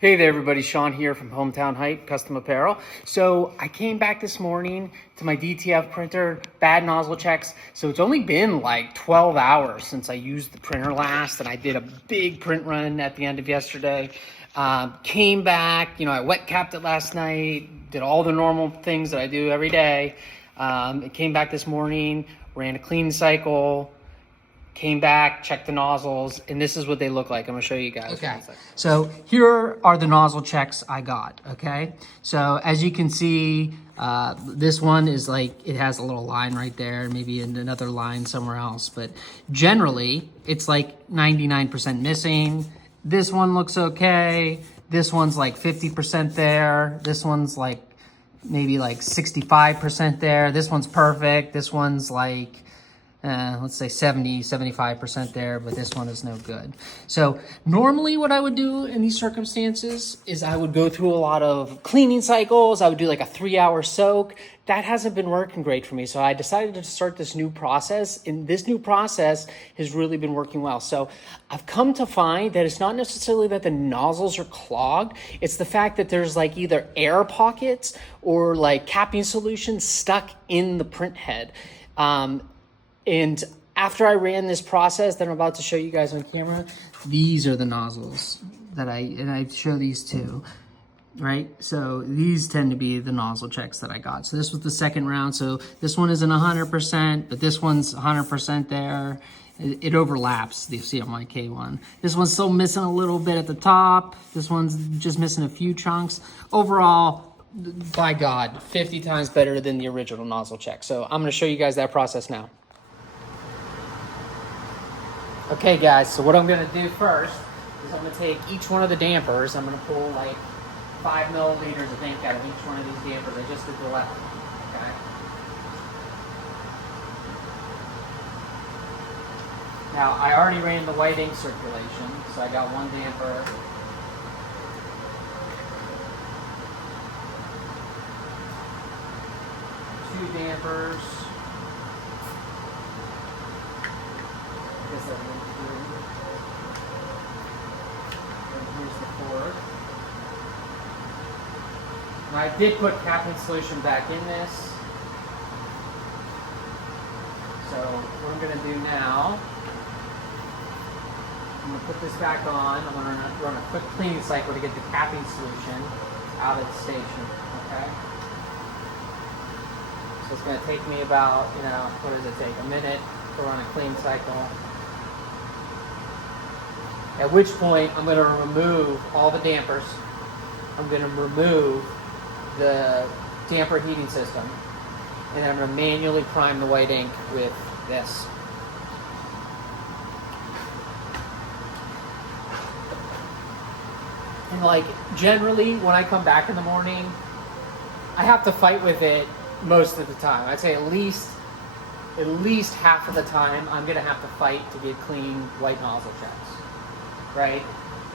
Hey there everybody, Sean here from Hometown Hype Custom Apparel. So I came back this morning to my DTF printer, bad nozzle checks. So it's only been like 12 hours since I used the printer last, and I did a big print run at the end of yesterday. Came back, I wet capped it last night, did all the normal things that I do every day. It came back this morning, ran a clean cycle, came back, checked the nozzles, and this is what they look like. I'm gonna show you guys. Okay, so here are the nozzle checks I got, okay? So as you can see, this one is like, it has a little line right there, maybe another line somewhere else, but generally, it's like 99% missing. This one looks okay. This one's like 50% there. This one's like maybe like 65% there. This one's perfect. This one's like, let's say 75% there, but this one is no good. So normally what I would do in these circumstances is I would go through a lot of cleaning cycles. I would do like a 3-hour soak. That hasn't been working great for me. So I decided to start this new process, and this new process has really been working well. So I've come to find that it's not necessarily that the nozzles are clogged. It's the fact that there's like either air pockets or like capping solution stuck in the print head. And after I ran this process that I'm about to show you guys on camera, these are the nozzles that I show these two, right? So these tend to be the nozzle checks that I got. So this was the second round. So this one isn't 100%, but this one's 100% there. It overlaps, you see on my K1. This one's still missing a little bit at the top. This one's just missing a few chunks. Overall, by God, 50 times better than the original nozzle check. So I'm gonna show you guys that process now. Okay guys, so what I'm gonna do first is I'm gonna take each one of the dampers. I'm gonna pull like 5 milliliters of ink out of each one of these dampers. I just did the left one, okay? Now, I already ran the white ink circulation, so I got one damper. Two dampers. That went through. And here's the fourth. Now I did put capping solution back in this. So what I'm going to do now, I'm going to put this back on. I'm going to run a quick cleaning cycle to get the capping solution out of the station. Okay. So it's going to take me about, what does it take? A minute to run a clean cycle. At which point, I'm going to remove all the dampers. I'm going to remove the damper heating system. And then I'm going to manually prime the white ink with this. And like, generally, when I come back in the morning, I have to fight with it most of the time. I'd say at least half of the time, I'm going to have to fight to get clean white nozzle checks. Right?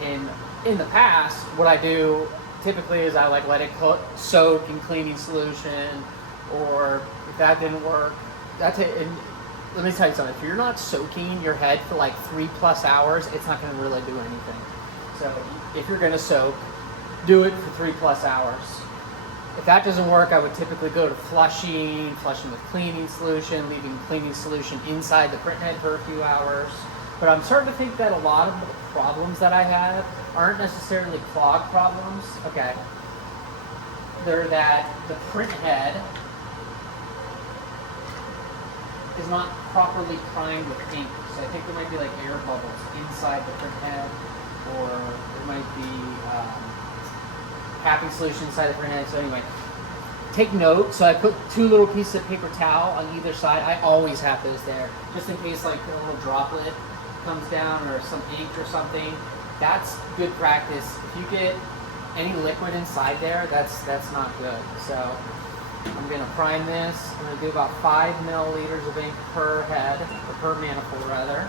In the past, what I do typically is I let it soak in cleaning solution, or if that didn't work, let me tell you something. If you're not soaking your head for like 3+ hours, it's not going to really do anything. So if you're going to soak, do it for 3+ hours. If that doesn't work, I would typically go to flushing with cleaning solution, leaving cleaning solution inside the print head for a few hours. But I'm starting to think that a lot of the problems that I have aren't necessarily clog problems. Okay. They're that the print head is not properly primed with ink. So I think there might be like air bubbles inside the print head, or there might be capping solution inside the print head. So anyway, take note. So I put 2 little pieces of paper towel on either side. I always have those there, just in case like a little droplet comes down or some ink or something. That's good practice. If you get any liquid inside there, that's not good. So I'm going to prime this. I'm going to do about 5 milliliters of ink per head, or per manifold rather.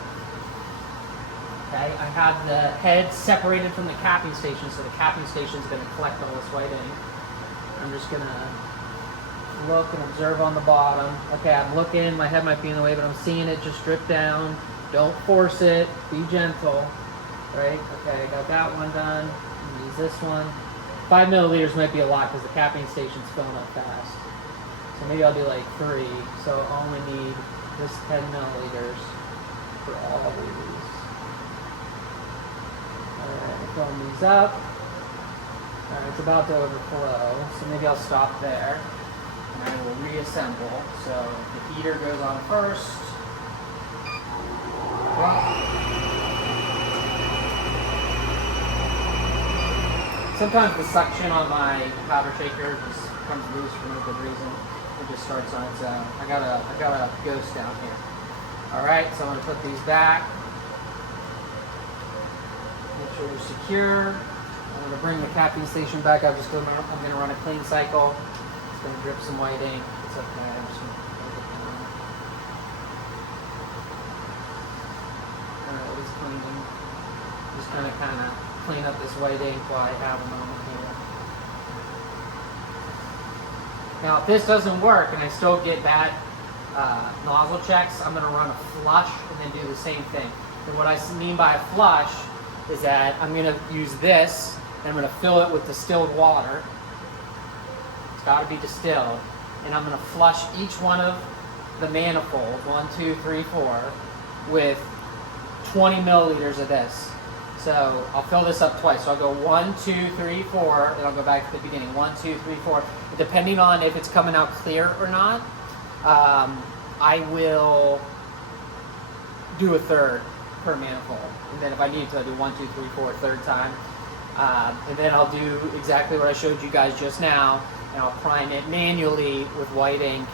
Okay, I have the head separated from the capping station, so the capping station is going to collect all this white ink. I'm just going to look and observe on the bottom. Okay, I'm looking, my head might be in the way, but I'm seeing it just drip down. Don't force it, be gentle, right? Okay, got that one done. use this one. 5 milliliters might be a lot because the capping station's filling up fast. So maybe I'll do like 3. So I only need this 10 milliliters for all of these. Alright, I'm filling these up. Alright, it's about to overflow, so maybe I'll stop there. And I will reassemble. So the heater goes on first. Sometimes the suction on my powder shaker just comes loose for no good reason. It just starts on its own. I got a ghost down here. All right, so I'm gonna put these back. Make sure they're secure. I'm gonna bring the capping station back. I'm gonna run a clean cycle. It's gonna drip some white ink. It's up there. All right, it's cleaning. Just kind of clean up this white ink while I have a moment here. Now, if this doesn't work and I still get bad nozzle checks, I'm going to run a flush and then do the same thing. And what I mean by a flush is that I'm going to use this and I'm going to fill it with distilled water. It's got to be distilled. And I'm going to flush each one of the manifolds, 1, 2, 3, 4, with 20 milliliters of this. So I'll fill this up twice. So I'll go 1, 2, 3, 4, and I'll go back to the beginning. 1, 2, 3, 4. Depending on if it's coming out clear or not, I will do a third per manifold. And then if I need to, I'll do 1, 2, 3, 4 a third time. And then I'll do exactly what I showed you guys just now, and I'll prime it manually with white ink.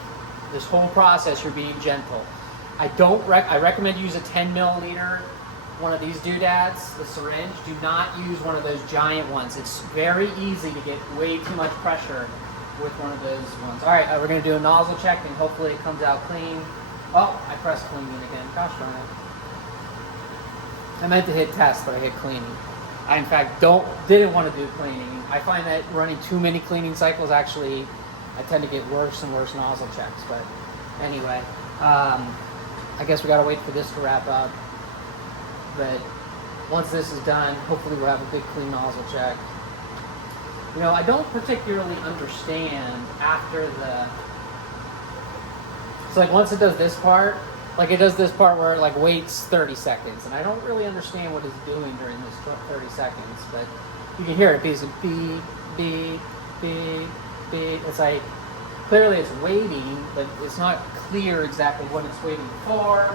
This whole process, you're being gentle. I recommend you use a 10 milliliter one of these doodads, the syringe. Do not use one of those giant ones. It's very easy to get way too much pressure with one of those ones. All right, we're going to do a nozzle check, and hopefully it comes out clean. Oh, I pressed cleaning again. Gosh darn it. I meant to hit test, but I hit cleaning. I, in fact, didn't want to do cleaning. I find that running too many cleaning cycles actually, I tend to get worse and worse nozzle checks. But anyway, I guess we got to wait for this to wrap up. But once this is done, hopefully we'll have a big clean nozzle check. You know, I don't particularly understand after so like once it does this part, like it does this part where it like waits 30 seconds. And I don't really understand what it's doing during this 30 seconds, but you can hear it because it beep, beep, beep, beep. It's like, clearly it's waiting, but it's not clear exactly what it's waiting for.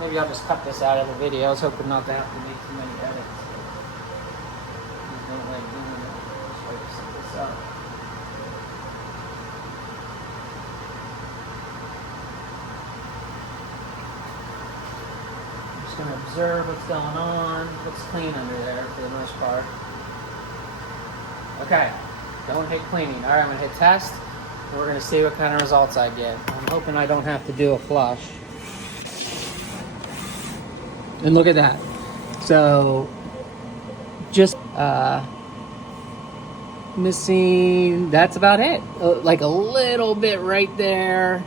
Maybe I'll just cut this out of the video. I was hoping not to have to make too many edits. There's no way of doing it. Just wait to set this up. I'm just going to observe what's going on. Looks clean under there for the most part. Okay, don't hit cleaning. All right, I'm going to hit test. And we're going to see what kind of results I get. I'm hoping I don't have to do a flush. And look at that. So just missing, that's about it. Like a little bit right there,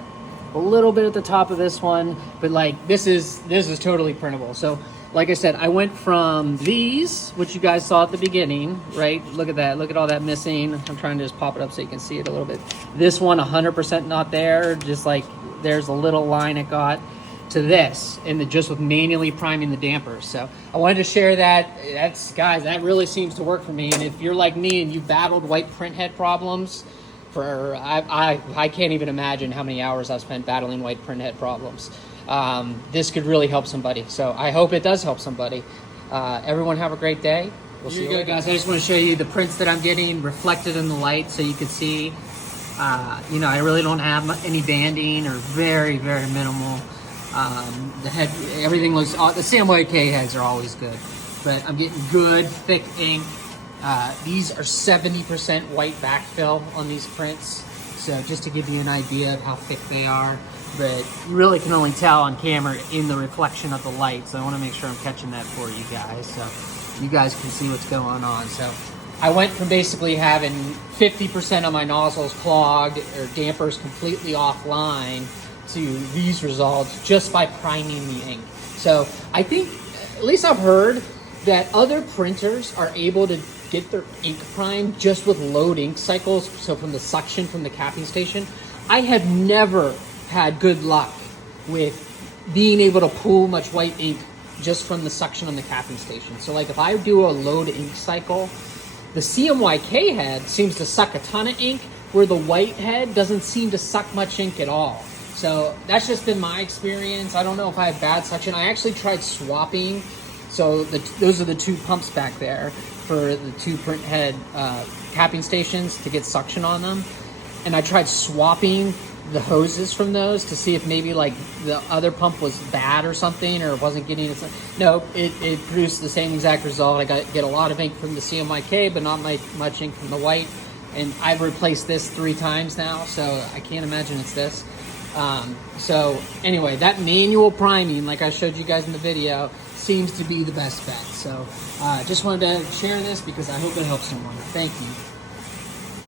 a little bit at the top of this one, but like this is totally printable. So like I said, I went from these, which you guys saw at the beginning, right? Look at that, look at all that missing. I'm trying to just pop it up so you can see it a little bit. This one 100% not there, just like there's a little line it got. To this, and just with manually priming the dampers. So I wanted to share that. Guys, that really seems to work for me. And if you're like me and you've battled white printhead problems for, I can't even imagine how many hours I've spent battling white printhead problems. This could really help somebody. So I hope it does help somebody. Everyone have a great day. We'll see you later. Guys, I just want to show you the prints that I'm getting reflected in the light so you can see, you know, I really don't have any banding or very, very minimal. The head, everything looks, the Samoyed K heads are always good, but I'm getting good thick ink. These are 70% white backfill on these prints, so just to give you an idea of how thick they are, but you really can only tell on camera in the reflection of the light, so I want to make sure I'm catching that for you guys, so you guys can see what's going on. So I went from basically having 50% of my nozzles clogged or dampers completely offline to these results just by priming the ink. So I think, at least I've heard, that other printers are able to get their ink primed just with load ink cycles, so from the suction from the capping station. I have never had good luck with being able to pull much white ink just from the suction on the capping station. So like if I do a load ink cycle, the CMYK head seems to suck a ton of ink, where the white head doesn't seem to suck much ink at all. So that's just been my experience. I don't know if I have bad suction. I actually tried swapping. So those are the two pumps back there for the two print head capping stations to get suction on them. And I tried swapping the hoses from those to see if maybe like the other pump was bad or something, or wasn't getting it. No, it produced the same exact result. I get a lot of ink from the CMYK, but not much ink from the white. And I've replaced this 3 times now, so I can't imagine it's this. So anyway, that manual priming, like I showed you guys in the video, seems to be the best bet. So just wanted to share this because I hope it helps someone. Thank you.